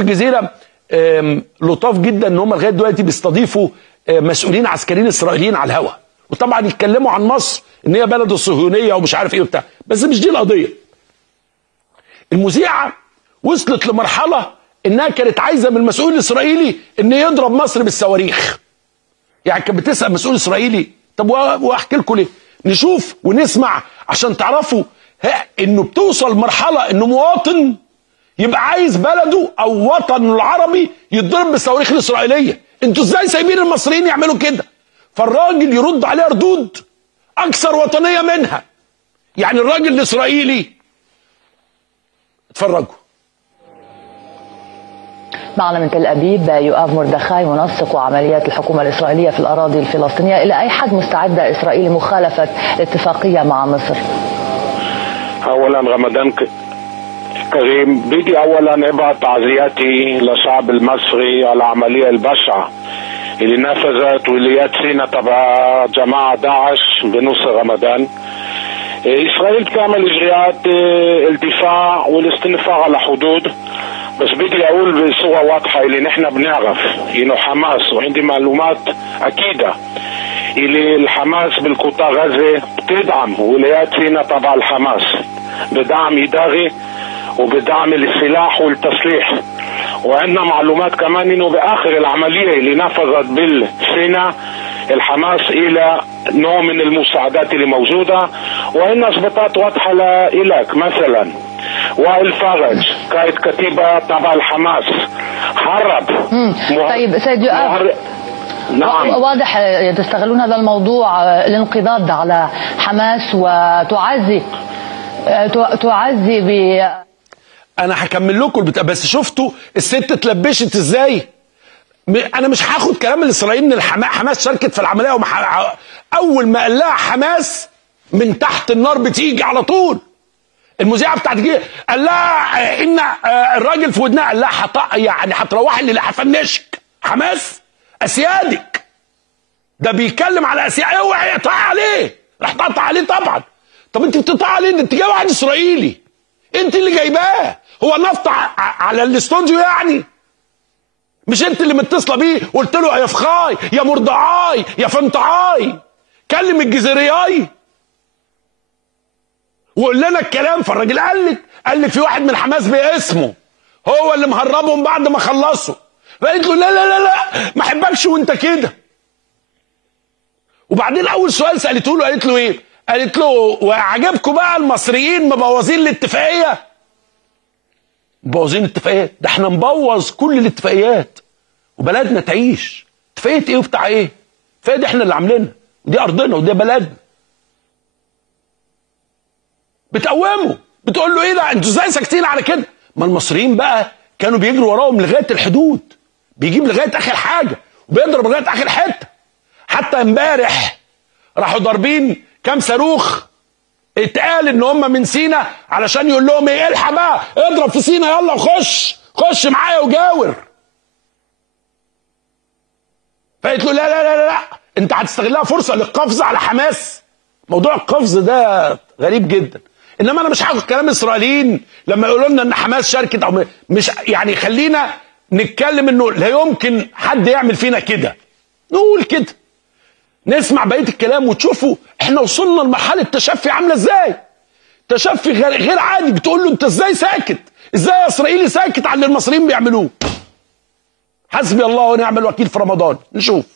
في الجزيره لطاف جدا ان هم لغايه دلوقتي بيستضيفوا مسؤولين عسكريين اسرائيليين على الهواء، وطبعا يتكلموا عن مصر ان هي بلد الصهيونيه ومش عارف ايه وبتاع، بس مش دي القضيه. المذيعه وصلت لمرحله انها كانت عايزه من المسؤول الاسرائيلي ان يضرب مصر بالصواريخ. يعني كانت بتسال مسؤول اسرائيلي، طب واحكي لكم ليه؟ نشوف ونسمع عشان تعرفوا انه بتوصل مرحله انه مواطن يبقى عايز بلده او وطنه العربي يتضرب بالصواريخ الاسرائيليه. انتوا ازاي سايبين المصريين يعملوا كده؟ فالراجل يرد عليها ردود اكثر وطنيه منها. يعني الراجل الاسرائيلي، اتفرجوا. معنا من تل أبيب يؤاف مردخاي منسق عمليات الحكومة الإسرائيلية في الأراضي الفلسطينية. إلى أي حد مستعدة إسرائيل لمخالفة الاتفاقية مع مصر؟ أولا رمضان كريم، بدي أولا أبعث تعزياتي للشعب المصري على العملية البشعة اللي نفذت ولايات سيناء تبع جماعة داعش بنص رمضان. إسرائيل بتعمل إجراءات الدفاع والاستنفار على حدود، بس بدي اقول بصوره واضحه اللي نحن بنعرف انه حماس، وعندي معلومات اكيده اللي الحماس بالقطاع غزه بتدعم ولايات سيناء تبع الحماس بدعم اداري وبدعم السلاح والتسليح. وعندنا معلومات كمان انه باخر العمليه اللي نفذت بالسيناء الحماس الى نوع من المساعدات اللي موجوده، وعندنا اثباتات واضحه لك. مثلا وائل فرج قائد كتيبة تبع الحماس هرب. طيب سيد يؤاف، نعم واضح تستغلون هذا الموضوع الانقضاض على حماس وتعزي انا هكمل لكم بس شفتوا الست اتلبشت ازاي؟ انا مش هاخد كلام الاسرائيلي من حماس شاركت في العمليه اول ما قال لها حماس من تحت النار بتيجي على طول. المذيعه بتاعت قال لها ان الراجل في ودنها قال لها يعني هتروحي اللي هفنشك. حماس اسيادك، ده بيتكلم على اسياد، اوعي اقطع عليه. راح تقطع عليه طبعا. طب انت بتقطع عليه؟ انت جاي واحد اسرائيلي، انت اللي جايباه. هو نفط على الاستوديو يعني؟ مش انت اللي متصله بيه وقلت له يا فخاي يا مرضعاي يا فنطعاي كلم الجزيرياي وقول لنا الكلام؟ فالراجل قال لك في واحد من حماس باسمه هو اللي مهربهم بعد ما خلصوا. فقالت له لا لا لا لا ما احبكش وانت كده. وبعدين اول سؤال سالته له قالت له ايه؟ قالت له وعجبكم بقى المصريين مبوظين الاتفاقيه؟ مبوظين الاتفاقيات؟ ده احنا نبوظ كل الاتفاقيات وبلدنا تعيش. اتفاقيه ايه وبتاع ايه؟ اتفاقيه دي احنا اللي عاملينها، ودي ارضنا ودي بلدنا. بتقومه، بتقول له ايه ده انتوا ازاي ساكتين على كده؟ ما المصريين بقى كانوا بيجروا وراهم لغايه الحدود، بيجيب لغايه اخر حاجه وبيضرب لغايه اخر حته. حتى امبارح راحوا ضاربين كام صاروخ اتقال ان هم من سينا علشان يقول لهم ايه؟ الحق بقى اضرب في سينا يلا خش معايا وجاور. فقلت له لا لا لا لا انت هتستغلها فرصه للقفز على حماس. موضوع القفز ده غريب جدا. انما انا مش هاخد كلام الاسرائيليين لما يقولوا لنا ان حماس شاركت او مش، يعني خلينا نتكلم انه لا يمكن حد يعمل فينا كده، نقول كده، نسمع بقيه الكلام وتشوفوا احنا وصلنا لمرحله تشفي عامله ازاي. تشفي غير عادي. بتقول له انت ازاي ساكت؟ ازاي يا اسرائيلي ساكت على اللي المصريين بيعملوه؟ حسبي الله ونعم الوكيل في رمضان. نشوف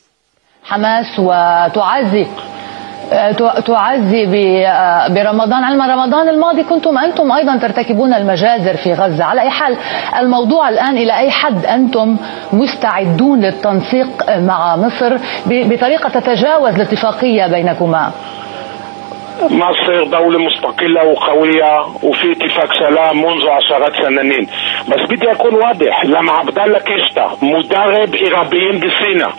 حماس وتعزي برمضان. علما رمضان الماضي كنتم أنتم أيضا ترتكبون المجازر في غزة. على أي حال الموضوع الآن إلى أي حد أنتم مستعدون للتنسيق مع مصر بطريقة تتجاوز الاتفاقية بينكما؟ مصر دولة مستقلة وقوية وفي اتفاق سلام منذ عشرات سنين، بس بدي أكون واضح. لما عبد الله كشتا مدرب إرهابيين بسيناء،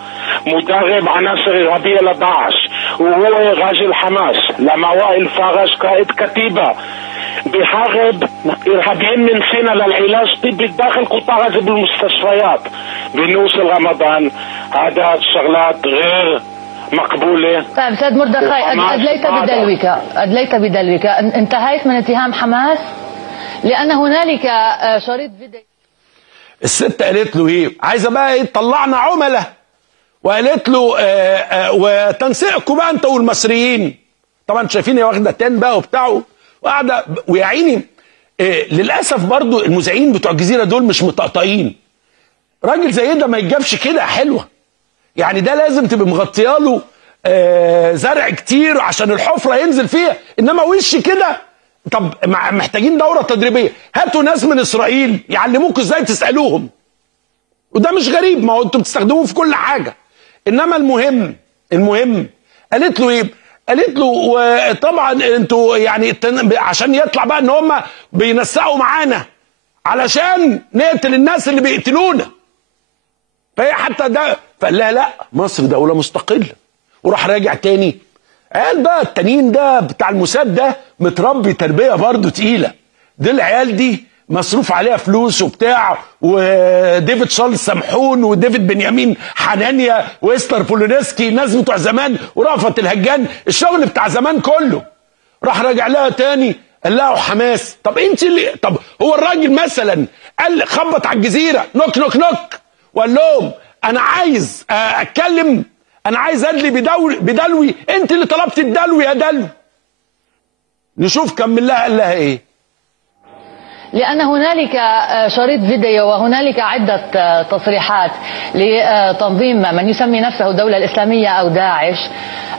مدرب عناصر إرهابية لداعش وهو راجل حماس، لما وائل فرج قائد كتيبة بيحارب إرهابيين من سيناء للعلاج طبي داخل قطاع غزة بالمستشفيات بنوصل رمضان، هذا شغلات غير مقبولة. طيب سيد مردخاي، أدليت بدلوك انتهيت من اتهام حماس؟ لأن هنالك شريط فيديو. الست قالت له ايه؟ عايزه بقى ايه؟ تطلعنا عملاء، وقالت له وتنسيقكم بقى انت والمصريين. طبعا شايفين هي واخده تان بقى وبتاعه وقاعده، ويا عيني للاسف برضو المذيعين بتوع الجزيره دول مش مطقطقين. راجل زي ده ما يتجابش كده حلوه، يعني ده لازم تبقى مغطياله زرع كتير عشان الحفره ينزل فيها، انما وش كده. طب محتاجين دوره تدريبيه، هاتوا ناس من اسرائيل يعلموكوا ازاي تسالوهم، وده مش غريب، ما هو انتوا بتستخدموه في كل حاجه. انما المهم قالت له ايه؟ قالت له وطبعا انتوا يعني عشان يطلع بقى ان هم بينسقوا معانا علشان نقتل الناس اللي بيقتلونا. فهي حتى ده فقال لها لا، مصر دوله مستقله. وراح راجع تاني. عيال بقى التانيين ده بتاع الموساد ده متربي تربيه برضه تقيله. دي العيال دي مصروف عليها فلوس وبتاع، وديفيد شارلز سمحون وديفيد بنيامين حنانيا واستر بولونسكي، ناس بتوع زمان، ورأفت الهجان، الشغل بتاع زمان كله. راح راجع لها تاني قال لها حماس. طب انت اللي طب هو الراجل مثلا قال خبط على الجزيره نوك نوك نوك وقال لهم انا عايز اتكلم، انا عايز ادلي بدلوي، انت اللي طلبت الدلوي يا دلوي. نشوف كمل لها قال لها ايه. لأن هنالك شريط فيديو وهنالك عدة تصريحات لتنظيم من يسمي نفسه الدولة الإسلامية أو داعش،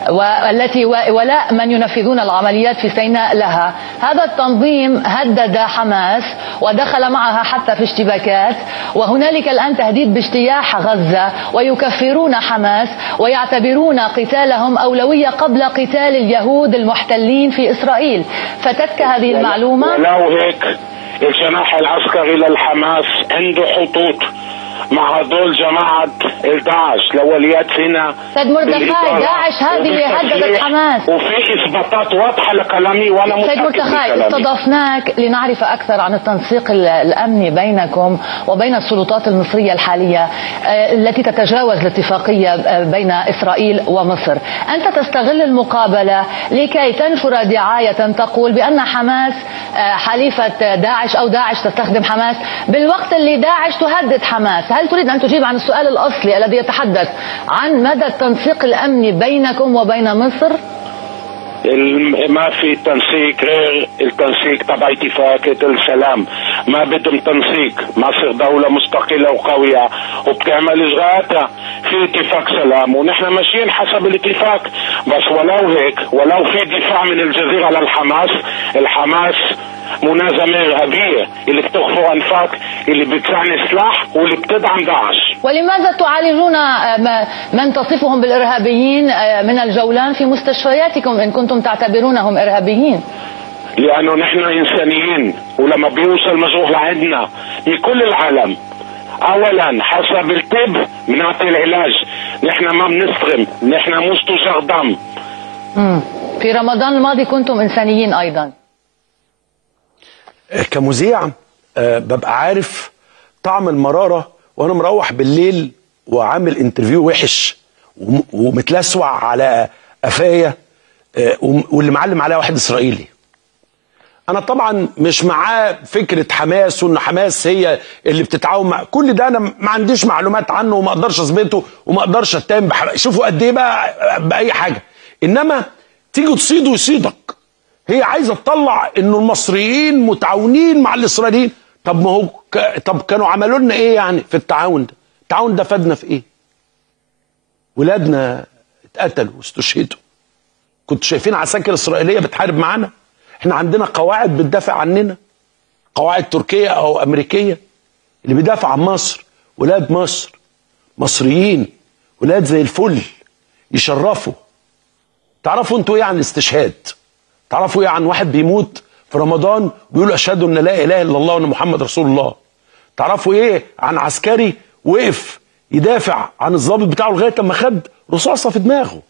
والتي ولاء من ينفذون العمليات في سيناء لها. هذا التنظيم هدد حماس ودخل معها حتى في اشتباكات، وهنالك الآن تهديد باجتياح غزة، ويكفرون حماس ويعتبرون قتالهم أولوية قبل قتال اليهود المحتلين في إسرائيل. فتتك هذه المعلومة؟ ولو هيك الجناح العسكري للحماس عنده خطوط مع هدول جماعة الداعش لوليات سيناء. سيد مردخاي، داعش هذه هددت حماس، وفي إثباتات واضحة لكلامي وأنا متأكد. سيد مردخاي، استضفناك لنعرف أكثر عن التنسيق الأمني بينكم وبين السلطات المصرية الحالية التي تتجاوز الاتفاقية بين إسرائيل ومصر. أنت تستغل المقابلة لكي تنشر دعاية تقول بأن حماس حليفة داعش أو داعش تستخدم حماس، بالوقت اللي داعش تهدد حماس. هل تريد أن تجيب عن السؤال الأصلي الذي يتحدث عن مدى التنسيق الأمني بينكم وبين مصر؟ ما في تنسيق غير التنسيق تبع اتفاقية السلام. ما بدهم تنسيق. مصر دولة مستقلة وقوية وبتعمل إجراءاتها في اتفاق سلام، ونحن ماشيين حسب الاتفاق. بس ولو هيك، ولو في دفاع من الجزيرة للحماس، الحماس منظمة إرهابية اللي بتخفوا أنفاق، اللي بتعني سلاح، واللي بتدعم داعش. ولماذا تعالجون من تصفهم بالإرهابيين من الجولان في مستشفياتكم إن كنتم تعتبرونهم إرهابيين؟ لأنه نحن إنسانيين، ولما بيوصل مجروح لعندنا من كل العالم أولا حسب الطب بنعطي العلاج. نحن ما بنستغم، نحن مش تجار دم. في رمضان الماضي كنتم إنسانيين أيضا. كمذيع ببقى عارف طعم المرارة وانا مروح بالليل وعامل انترفيو وحش ومتلسوع على قفايا واللي معلم عليها واحد اسرائيلي. انا طبعا مش معاه فكرة حماس وان حماس هي اللي بتتعاون مع كل ده، انا ما عنديش معلومات عنه وما اقدرش اثبته وما اقدرش اتهم شوفوا قد ايه بقى باي حاجة. انما تيجي تصيده يصيدك. هي عايزه تطلع انه المصريين متعاونين مع الاسرائيليين. طب ما هو طب كانوا عملوا لنا ايه يعني في التعاون ده؟ التعاون ده فادنا في ايه؟ ولادنا اتقتلوا واستشهدوا. كنتوا شايفين عساكر اسرائيليه بتحارب معانا؟ احنا عندنا قواعد بتدافع عننا، قواعد تركيه او امريكيه اللي بيدافع عن مصر. ولاد مصر مصريين، ولاد زي الفل يشرفوا. تعرفوا انتوا ايه عن الاستشهاد؟ تعرفوا ايه عن واحد بيموت في رمضان بيقول اشهد ان لا اله الا الله وان محمد رسول الله؟ تعرفوا ايه عن عسكري وقف يدافع عن الضابط بتاعه لغايه لما خد رصاصه في دماغه؟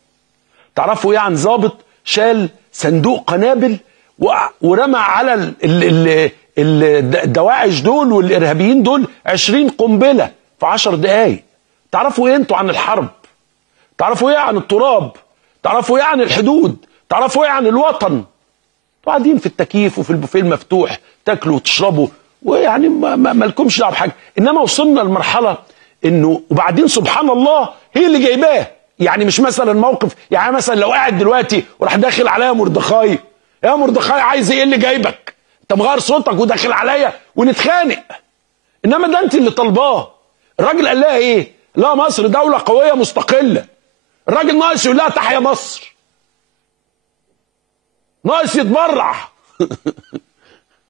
تعرفوا ايه عن ضابط شال صندوق قنابل ورمى على الدواعش دول والارهابيين دول 20 قنبله في 10 دقائق؟ تعرفوا ايه انتوا عن الحرب؟ تعرفوا ايه عن التراب؟ تعرفوا ايه عن الحدود؟ تعرفوا ايه عن الوطن؟ انتوا قاعدين في التكييف وفي البوفيه المفتوح تاكلوا وتشربوا ويعني ما لكمش دعوه بحاجه. انما وصلنا لمرحله انه وبعدين سبحان الله هي اللي جايباه. يعني مش مثلا موقف، يعني مثلا لو قاعد دلوقتي وراح داخل عليا مردخاي، يا مردخاي عايز ايه اللي جايبك؟ انت مغير صوتك وداخل عليا ونتخانق. انما ده انت اللي طالباه. الراجل قال لها ايه؟ لا مصر دوله قويه مستقله. الراجل ناقص يقول لها تحيا مصر، ناقص يتبرع